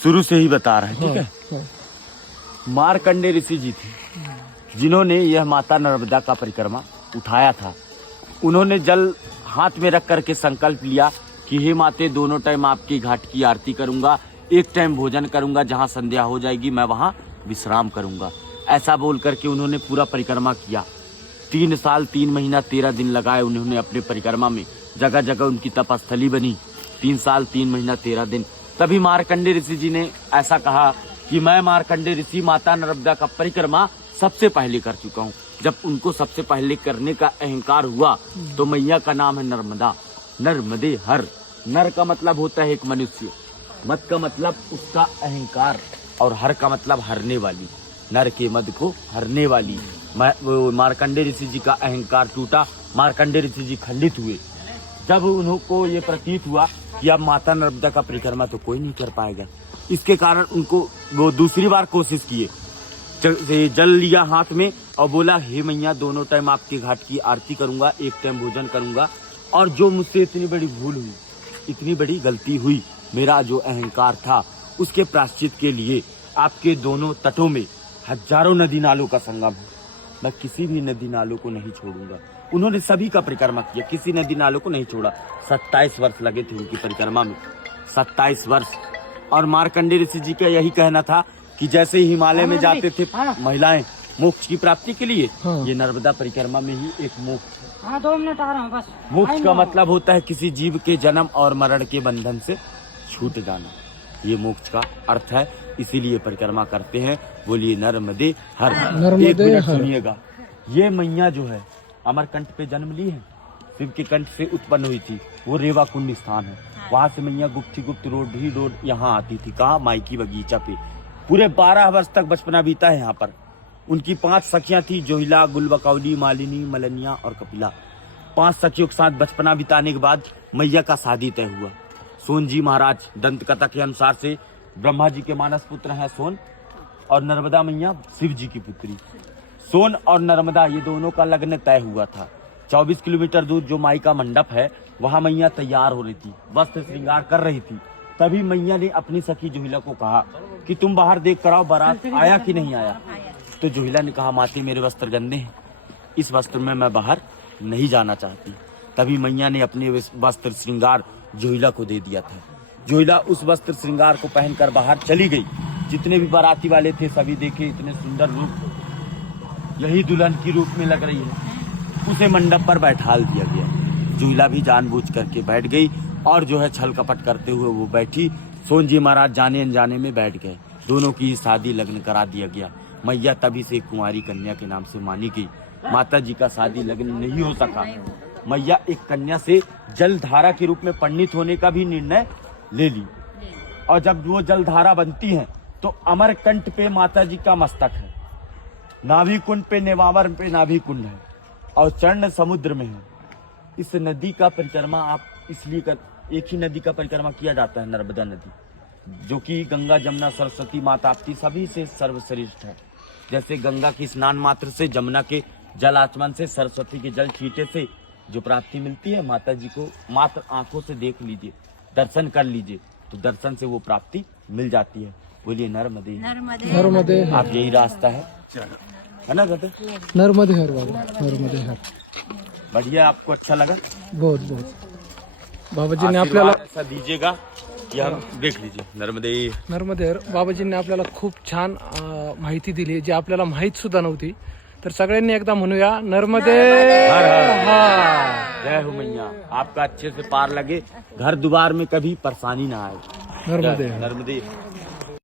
शुरू से ही बता रहे हैं, ठीक है। हाँ। मार्कंडेय ऋषि जी थे जिन्होंने यह माता नर्मदा का परिक्रमा उठाया था। उन्होंने जल हाथ में रख करके संकल्प लिया कि हे माते, दोनों टाइम आपकी घाट की आरती करूंगा, एक टाइम भोजन करूंगा, जहां संध्या हो जाएगी मैं वहां विश्राम करूंगा। ऐसा बोल करके उन्होंने पूरा परिक्रमा किया। 3 साल 3 महीना 13 दिन लगाए उन्होंने अपने परिक्रमा में। जगह जगह उनकी तपस्थली बनी। 3 साल 3 महीना 13 दिन। तभी मार्कंडेय ऋषि जी ने ऐसा कहा कि मैं मार्कंडेय ऋषि माता नर्मदा का परिक्रमा सबसे पहले कर चुका हूँ। जब उनको सबसे पहले करने का अहंकार हुआ तो मैया का नाम है नर्मदा। नर्मदे हर। नर का मतलब होता है एक मनुष्य, मत का मतलब उसका अहंकार, और हर का मतलब हरने वाली। नर के मद को हरने वाली। मार्कंडेय ऋषि जी का अहंकार टूटा। मार्कंडेय ऋषि जी खंडित हुए। जब उनको ये प्रतीत हुआ कि अब माता नर्मदा का परिक्रमा तो कोई नहीं कर पाएगा, इसके कारण उनको वो दूसरी बार कोशिश किए। जल लिया हाथ में और बोला, हे मैया, दोनों टाइम आपके घाट की आरती करूंगा, एक टाइम भोजन करूंगा, और जो मुझसे इतनी बड़ी भूल हुई, इतनी बड़ी गलती हुई, मेरा जो अहंकार था, उसके प्रायश्चित के लिए आपके दोनों तटों में हजारों नदी नालों का संगम है। मैं किसी भी नदी नालों को नहीं छोड़ूंगा। उन्होंने सभी का परिक्रमा किया, किसी नदी नालों को नहीं छोड़ा। 27 वर्ष लगे थे उनकी परिक्रमा में, 27 वर्ष। और मार्कंडेय ऋषि जी का यही कहना था कि जैसे ही हिमालय में जाते थे महिलाएं मोक्ष की प्राप्ति के लिए, ये नर्मदा परिक्रमा में ही एक मोक्ष है। 2 मिनट आ रहा हूँ बस। मोक्ष का मतलब होता है किसी जीव के जन्म और मरण के बंधन से छूट जाना। ये मोक्ष का अर्थ है, इसीलिए परिक्रमा करते हैं। बोलिए नर्मदे हर। एक मिनट सुनिएगा। ये मैया जो है अमरकंठ पे जन्म ली है, शिव के कंठ से उत्पन्न हुई थी। वो रेवा कुंड स्थान है। वहां से मैया गुप्त रोड ही रोड यहाँ आती थी। कहाँ? माइकी बगीचा पे। पूरे 12 वर्ष तक बचपना बीता है यहाँ पर। उनकी 5 सखियां थी, जोहिला, गुलबकौली, मालिनी, मलनिया और कपिला। 5 सखियों के साथ बचपना बिताने के बाद मैया का शादी तय हुआ। सोन जी महाराज, दंत कथा के अनुसार से ब्रह्मा जी के मानस पुत्र हैं सोन, और नर्मदा मैया शिव जी की पुत्री। सोन और नर्मदा ये दोनों का लग्न तय हुआ था। 24 किलोमीटर दूर जो माई का मंडप है, वहां मैया तैयार हो रही थी, वस्त्र श्रृंगार कर रही थी। तभी मैया ने अपनी सखी जोहिला को कहा कि तुम बाहर देख कर आओ, बारात आया कि नहीं आया। तो जोहिला ने कहा, माते मेरे वस्त्र गंदे हैं, इस वस्त्र में मैं बाहर नहीं जाना चाहती। तभी मैया ने अपने वस्त्र श्रृंगार जोहिला को दे दिया था। जोहिला उस वस्त्र श्रृंगार को पहनकर बाहर चली गई। जितने भी बाराती वाले थे सभी देखे, इतने सुंदर रूप, यही दुल्हन की रूप में लग रही है। उसे मंडप पर बैठाल दिया गया। जोहिला भी जानबूझ करके बैठ गई और जो है छल कपट करते हुए वो बैठी। सोन जी महाराज जाने अनजाने में बैठ गए। दोनों की शादी लग्न करा दिया गया। मैया तभी से कुंवारी कन्या के नाम से मानी गई। माता जी का शादी लग्न नहीं हो सका। मैया एक कन्या से जलधारा के रूप में परिणित होने का भी निर्णय ले ली। और जब वो जलधारा बनती है तो अमरकंठ पे माता जी का मस्तक है, नाभि कुंड पे, नेवावर पे नाभि कुंड है, और चरण समुद्र में है। इस नदी का परिक्रमा आप इसलिए एक ही नदी का परिक्रमा किया जाता है, नर्मदा नदी, जो कि गंगा, जमुना, सरस्वती, माताप्ती सभी से सर्वश्रेष्ठ है। जैसे गंगा की स्नान मात्र से, जमुना के जल आचमन से, सरस्वती के जल छींटे से जो प्राप्ति मिलती है, माता जी को मात्र आंखों से देख लीजिए, दर्शन कर लीजिए, तो दर्शन से वो प्राप्ति मिल जाती है। बोलिए नर्मदे नर्मदे। आप यही रास्ता है ना दादा? नर्मदे हर बाबा, नर्मदे हर। बढ़िया, आपको अच्छा लगा? बहुत बहुत। बाबाजींनी आपल्याला ऐसा दीजिएगा कि हम देख लीजिए। नर्मदे हर। बाबाजींनी आपल्याला खूप छान माहिती दिली, जी आपल्याला माहित सुद्धा नव्हती। तर सगळ्यांनी एकदा म्हणूया नर्मदे हर हर। जय हो मैया, आपका अच्छे से पार लगे, घर द्वार में कभी परेशानी ना आए। नर्मदे। नर्मदे।